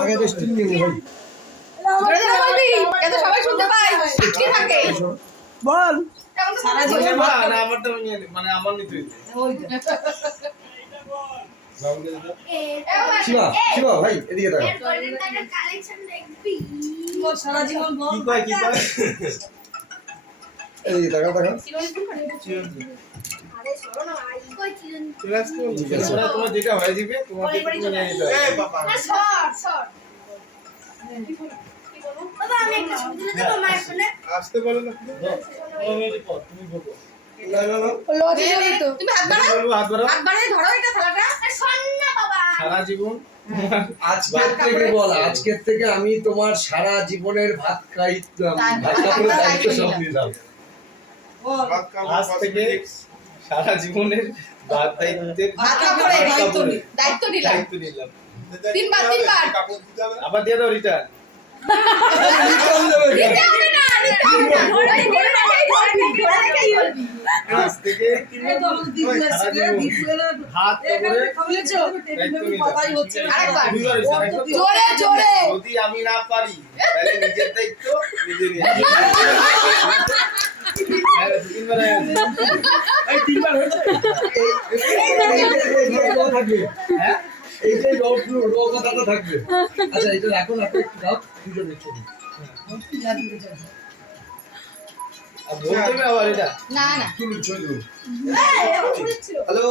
আগে তো স্টিল নিয়ে ভাই সবাই শুনতে পাই কি থাকে বল সারা জীবন না আমারটা মানে আমার নিতে শিবা শিবা ভাই এদিকে তাকা সারা জীবন বল কি কয় এদিকে তাকা তাকা তোমার যেটা হয়ে যাবে তোমার যেটা তুমি নিয়ে নিতে হবে। বাবা আসতে বলো না তুমি বলো না না না তুমি হাত বাড়াও বলবো হাত বাড়াও। হাত বাড়াই ধরো এটা থালাটা সারা জীবন আজকের থেকে বল আজকের থেকে আমি তোমার সারা জীবনের ভাত কাপড়ের দায়িত্ব সব নিলাম আজ থেকে সারা জীবনের ভাত দায়িত্বের ভাত কাপড়ের দায়িত্ব নিলাম নিলাম তিনবার আবার দিয়ে দাও রিটার্ন দিতে হবে না আজ থেকে ভাত কাপড়ের আরেকবার দুইবার জোরে জোরে যদি আমি না পারি তাহলে নিজের দায়িত্ব নিজে নিয়ে তিনবার হয়েছে থাকবে হ্যাঁ এইটাই রো কথাটা থাকবে আচ্ছা এটা রাখো রাখো একটু দাও দুজনে ছবি আর বলতে হবে আবার এটা না না তুমি ছবি হ্যালো